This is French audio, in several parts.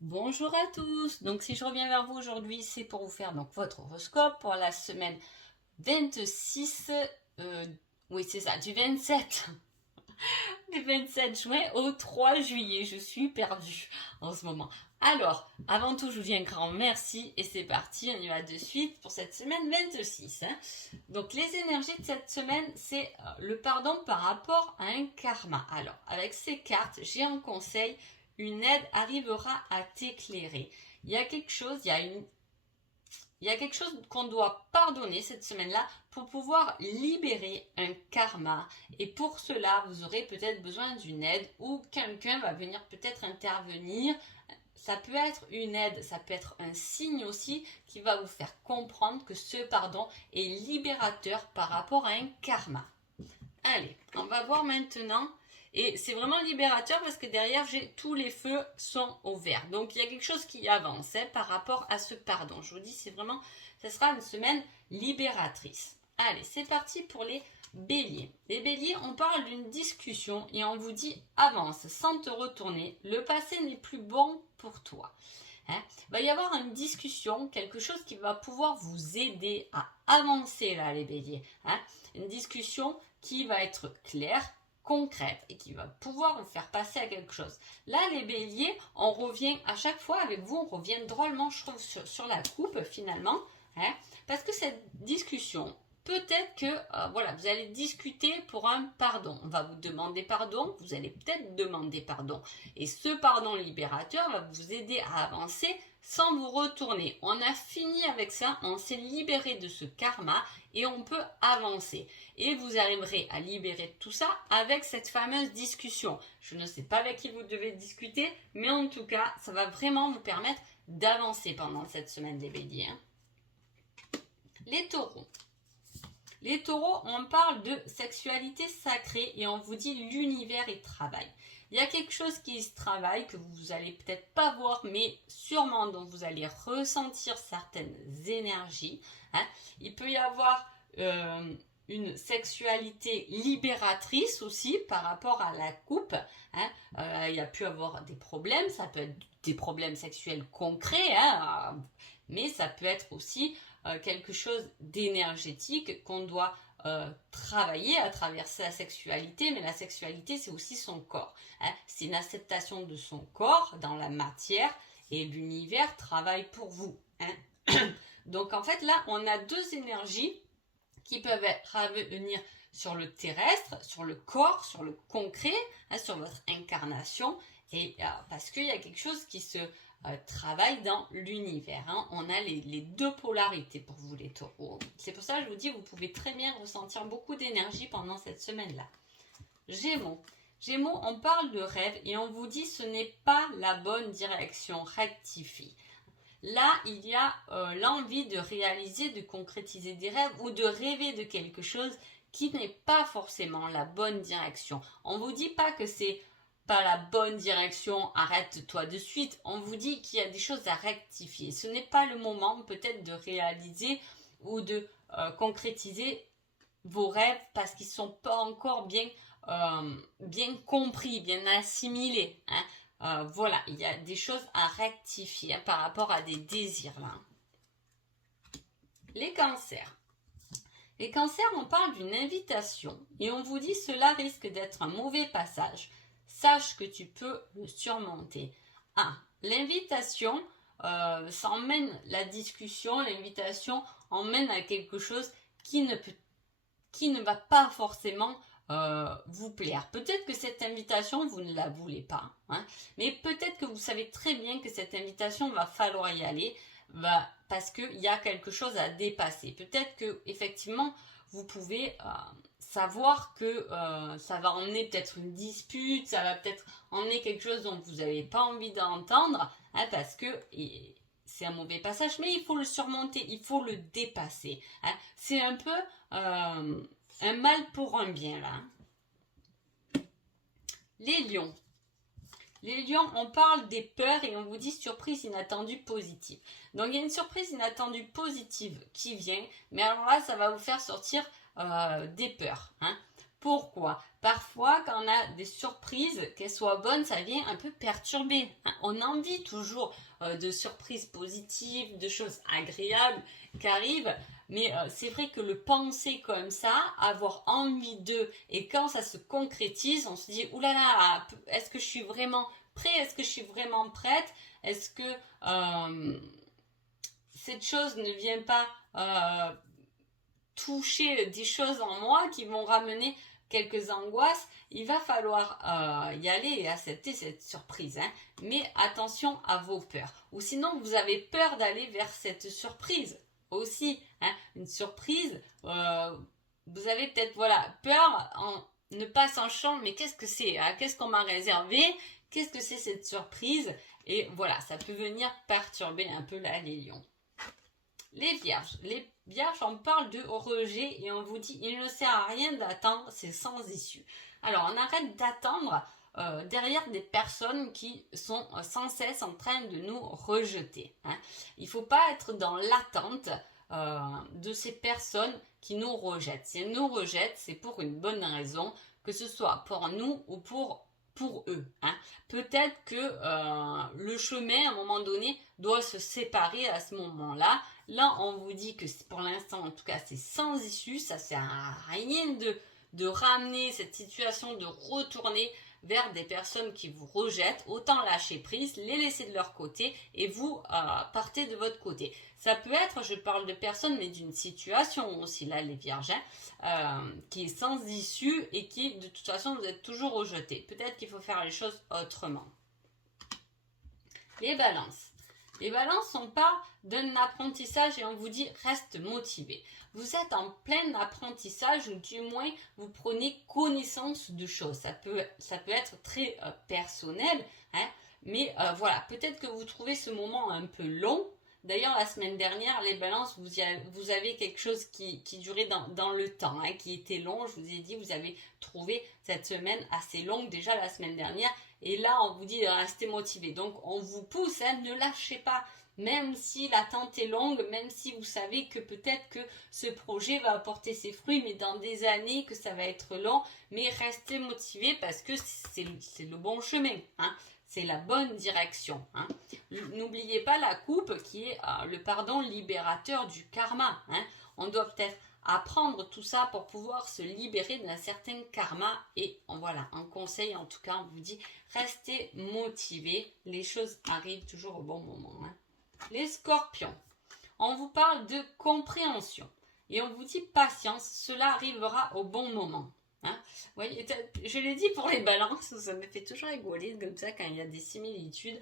Bonjour à tous. Donc si je reviens vers vous aujourd'hui, c'est pour vous faire donc votre horoscope pour la semaine 26 oui, c'est ça, du 27 du 27 juin au 3 juillet. Je suis perdue en ce moment. Alors, avant tout, je vous dis un grand merci et c'est parti, on y va de suite pour cette semaine 26. Donc, les énergies de cette semaine, c'est le pardon par rapport à un karma. Alors, avec ces cartes, j'ai un conseil, une aide arrivera à t'éclairer. Il y a quelque chose, il y a quelque chose qu'on doit pardonner cette semaine-là pour pouvoir libérer un karma. Et pour cela, vous aurez peut-être besoin d'une aide ou quelqu'un va venir peut-être intervenir. Ça peut être une aide, ça peut être un signe aussi qui va vous faire comprendre que ce pardon est libérateur par rapport à un karma. Allez, on va voir maintenant. Et c'est vraiment libérateur parce que derrière, tous les feux sont au vert. Donc il y a quelque chose qui avance par rapport à ce pardon. Je vous dis, ce sera une semaine libératrice. Allez, c'est parti pour les béliers. Les béliers, on parle d'une discussion et on vous dit avance sans te retourner. Le passé n'est plus bon pour toi. Il va y avoir une discussion, quelque chose qui va pouvoir vous aider à avancer là, les béliers. Une discussion qui va être claire, concrète et qui va pouvoir vous faire passer à quelque chose. Là, les béliers, on revient à chaque fois avec vous, on revient drôlement, je trouve, sur la coupe finalement, parce que cette discussion, peut-être que voilà, vous allez discuter pour un pardon. On va vous demander pardon, vous allez peut-être demander pardon. Et ce pardon libérateur va vous aider à avancer sans vous retourner. On a fini avec ça, on s'est libéré de ce karma et on peut avancer. Et vous arriverez à libérer tout ça avec cette fameuse discussion. Je ne sais pas avec qui vous devez discuter, mais en tout cas, ça va vraiment vous permettre d'avancer pendant cette semaine des béliers. Les taureaux. Les taureaux, on parle de sexualité sacrée et on vous dit l'univers et travail. Il y a quelque chose qui se travaille que vous n'allez peut-être pas voir, mais sûrement dont vous allez ressentir certaines énergies. Il peut y avoir une sexualité libératrice aussi par rapport à la coupe. Il y a pu avoir des problèmes, ça peut être des problèmes sexuels concrets, mais ça peut être aussi quelque chose d'énergétique qu'on doit travailler à travers sa sexualité, mais la sexualité c'est aussi son corps. C'est une acceptation de son corps dans la matière et l'univers travaille pour vous. Donc en fait là on a deux énergies qui peuvent revenir sur le terrestre, sur le corps, sur le concret, sur votre incarnation, et parce qu'il y a quelque chose qui se travaille dans l'univers. On a les deux polarités pour vous les taureaux. C'est pour ça que je vous dis, vous pouvez très bien ressentir beaucoup d'énergie pendant cette semaine-là. Gémeaux. Gémeaux, on parle de rêve et on vous dit ce n'est pas la bonne direction, rectifie. Là, il y a l'envie de réaliser, de concrétiser des rêves ou de rêver de quelque chose qui n'est pas forcément la bonne direction. On ne vous dit pas que c'est pas la bonne direction, arrête-toi de suite. On vous dit qu'il y a des choses à rectifier. Ce n'est pas le moment peut-être de réaliser ou de concrétiser vos rêves parce qu'ils ne sont pas encore bien compris, bien assimilés. Voilà, il y a des choses à rectifier par rapport à des désirs là. Les cancers. Les cancers, on parle d'une invitation et on vous dit cela risque d'être un mauvais passage. Sache que tu peux le surmonter. L'invitation, ça emmène la discussion, l'invitation emmène à quelque chose qui ne va pas forcément vous plaire. Peut-être que cette invitation, vous ne la voulez pas, mais peut-être que vous savez très bien que cette invitation va falloir y aller, parce qu'il y a quelque chose à dépasser. Peut-être que effectivement, vous pouvez savoir que ça va emmener peut-être une dispute, ça va peut-être emmener quelque chose dont vous n'avez pas envie d'entendre, parce que c'est un mauvais passage, mais il faut le surmonter, il faut le dépasser. C'est un peu un mal pour un bien là. Les lions. Les lions, on parle des peurs et on vous dit surprise inattendue positive. Donc il y a une surprise inattendue positive qui vient, mais alors là ça va vous faire sortir des peurs. Pourquoi? Parfois, quand on a des surprises, qu'elles soient bonnes, ça vient un peu perturber. On a envie toujours de surprises positives, de choses agréables qui arrivent. Mais c'est vrai que le penser comme ça, avoir envie d'eux, et quand ça se concrétise, on se dit, oulala, est-ce que je suis vraiment prêt? Est-ce que je suis vraiment prête? Est-ce que cette chose ne vient pas toucher des choses en moi qui vont ramener quelques angoisses? Il va falloir y aller et accepter cette surprise. Hein. Mais attention à vos peurs. Ou sinon, vous avez peur d'aller vers cette surprise aussi. Hein. Une surprise, vous avez peut-être peur en ne pas s'en champ, mais qu'est-ce que c'est? Hein? Qu'est-ce qu'on m'a réservé? Qu'est-ce que c'est cette surprise? Et voilà, ça peut venir perturber un peu là les lions. Les vierges. Les vierges, on parle de rejet et on vous dit il ne sert à rien d'attendre, c'est sans issue. Alors, on arrête d'attendre derrière des personnes qui sont sans cesse en train de nous rejeter. Hein. Il ne faut pas être dans l'attente de ces personnes qui nous rejettent. Si elles nous rejettent, c'est pour une bonne raison, que ce soit pour nous ou pour eux. Hein. Peut-être que le chemin, à un moment donné, doit se séparer à ce moment-là. Là, on vous dit que pour l'instant, en tout cas, c'est sans issue. Ça ne sert à rien de ramener cette situation, de retourner vers des personnes qui vous rejettent. Autant lâcher prise, les laisser de leur côté et vous partez de votre côté. Ça peut être, je parle de personnes, mais d'une situation aussi, là, les vierges, qui est sans issue et qui, de toute façon, vous êtes toujours rejeté. Peut-être qu'il faut faire les choses autrement. Les balances. Les balances, on parle d'un apprentissage et on vous dit reste motivé. Vous êtes en plein apprentissage ou du moins vous prenez connaissance de choses. Ça peut être très personnel, hein, mais voilà, peut-être que vous trouvez ce moment un peu long. D'ailleurs, la semaine dernière, les balances, vous avez quelque chose qui durait dans le temps, hein, qui était long. Je vous ai dit, vous avez trouvé cette semaine assez longue déjà la semaine dernière. Et là, on vous dit de rester motivé. Donc, on vous pousse, hein, ne lâchez pas. Même si l'attente est longue, même si vous savez que peut-être que ce projet va apporter ses fruits, mais dans des années que ça va être long, mais restez motivé parce que c'est le bon chemin. Hein. C'est la bonne direction. Hein. N'oubliez pas la coupe qui est le pardon libérateur du karma. Hein. On doit peut-être apprendre tout ça pour pouvoir se libérer d'un certain karma. Et un conseil en tout cas, on vous dit, restez motivés. Les choses arrivent toujours au bon moment. Hein. Les scorpions. On vous parle de compréhension. Et on vous dit patience, cela arrivera au bon moment. Hein. Vous voyez, je l'ai dit pour les balances, ça me fait toujours rigoler comme ça quand il y a des similitudes.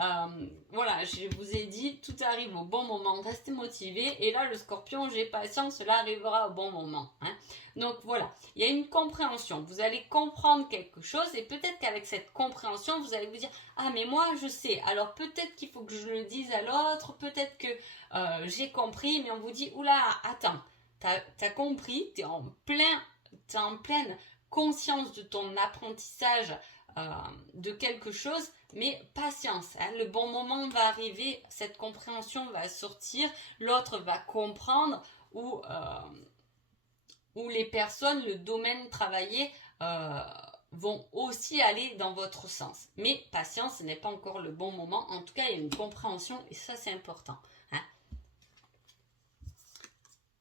Je vous ai dit, tout arrive au bon moment, restez motivés. Et là, le scorpion, j'ai patience, cela arrivera au bon moment. Hein. Donc voilà, il y a une compréhension. Vous allez comprendre quelque chose et peut-être qu'avec cette compréhension, vous allez vous dire, ah mais moi je sais, alors peut-être qu'il faut que je le dise à l'autre, peut-être que j'ai compris, mais on vous dit, oula, attends, t'as compris, t'es en pleine conscience de ton apprentissage de quelque chose, mais patience, hein, le bon moment va arriver, cette compréhension va sortir, l'autre va comprendre ou les personnes, le domaine travaillé vont aussi aller dans votre sens. Mais patience, ce n'est pas encore le bon moment, en tout cas il y a une compréhension et ça c'est important. Hein.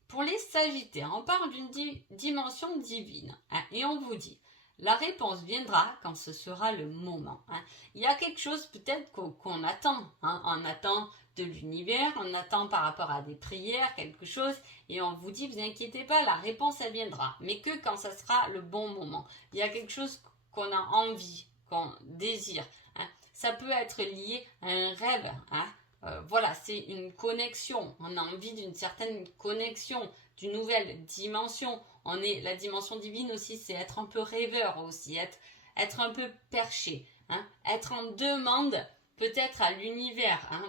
Pour les Sagittaires, on parle d'une dimension divine, hein, et on vous dit, la réponse viendra quand ce sera le moment. Hein. Il y a quelque chose peut-être qu'on attend. Hein. On attend de l'univers, on attend par rapport à des prières, quelque chose, et on vous dit, vous inquiétez pas, la réponse elle viendra, mais que quand ça sera le bon moment. Il y a quelque chose qu'on a envie, qu'on désire. Hein. Ça peut être lié à un rêve. Hein. C'est une connexion. On a envie d'une certaine connexion, d'une nouvelle dimension. La dimension divine aussi, c'est être un peu rêveur aussi, être un peu perché, hein, être en demande peut-être à l'univers hein,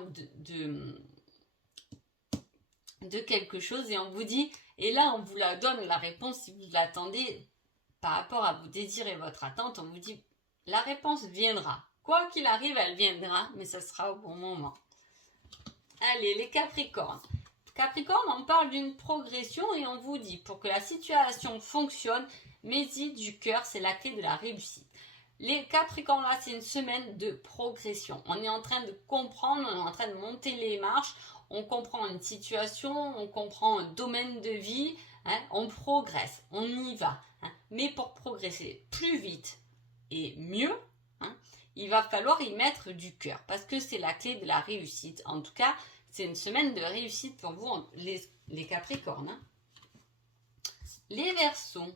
de quelque chose et on vous dit, et là on vous la donne la réponse si vous l'attendez par rapport à vos désirs et votre attente, on vous dit la réponse viendra. Quoi qu'il arrive, elle viendra, mais ça sera au bon moment. Allez, les Capricornes. Capricorne, on parle d'une progression et on vous dit, pour que la situation fonctionne, mettez du cœur, c'est la clé de la réussite. Les Capricornes, là, c'est une semaine de progression. On est en train de comprendre, on est en train de monter les marches, on comprend une situation, on comprend un domaine de vie, hein, on progresse, on y va. Hein. Mais pour progresser plus vite et mieux, hein, il va falloir y mettre du cœur parce que c'est la clé de la réussite. En tout cas, c'est une semaine de réussite pour vous, les Capricornes. Hein. Les Verseaux.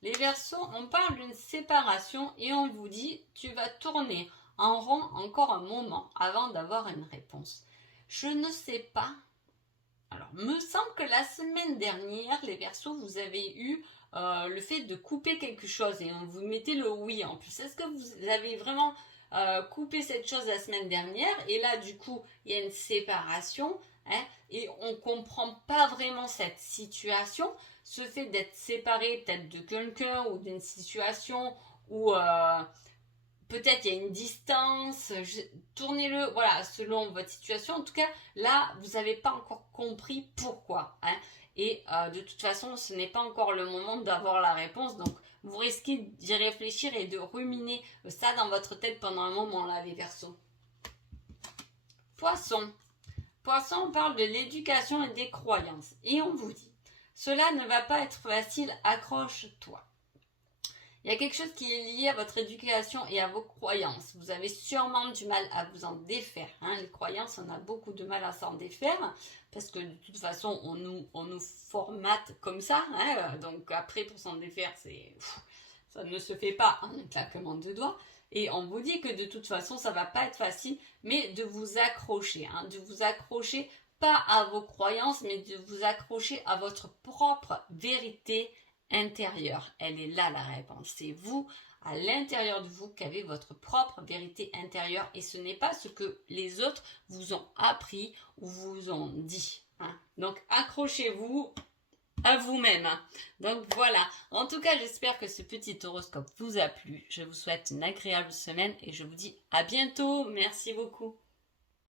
Les Verseaux, on parle d'une séparation et on vous dit, tu vas tourner en rond encore un moment avant d'avoir une réponse. Je ne sais pas. Alors, me semble que la semaine dernière, les Verseaux, vous avez eu le fait de couper quelque chose et on vous mettait le oui en plus. Est-ce que vous avez vraiment coupé cette chose la semaine dernière et là, du coup, il y a une séparation hein, et on ne comprend pas vraiment cette situation. Ce fait d'être séparé peut-être de quelqu'un ou d'une situation où peut-être il y a une distance, tournez-le voilà, selon votre situation. En tout cas, là, vous n'avez pas encore compris pourquoi. Hein. Et de toute façon, ce n'est pas encore le moment d'avoir la réponse. Donc, vous risquez d'y réfléchir et de ruminer ça dans votre tête pendant un moment, là, les Verseaux. Poisson. Poisson, on parle de l'éducation et des croyances. Et on vous dit, cela ne va pas être facile, accroche-toi. Il y a quelque chose qui est lié à votre éducation et à vos croyances. Vous avez sûrement du mal à vous en défaire. Hein. Les croyances, on a beaucoup de mal à s'en défaire parce que de toute façon, on nous formate comme ça. Hein. Donc après, pour s'en défaire, ça ne se fait pas en un claquement de doigts. Et on vous dit que de toute façon, ça ne va pas être facile, mais de vous accrocher. Hein, de vous accrocher pas à vos croyances, mais de vous accrocher à votre propre vérité intérieure. Elle est là la réponse. C'est vous, à l'intérieur de vous, qui avez votre propre vérité intérieure et ce n'est pas ce que les autres vous ont appris ou vous ont dit. Hein. Donc accrochez-vous à vous-même. Hein. Donc voilà. En tout cas, j'espère que ce petit horoscope vous a plu. Je vous souhaite une agréable semaine et je vous dis à bientôt. Merci beaucoup.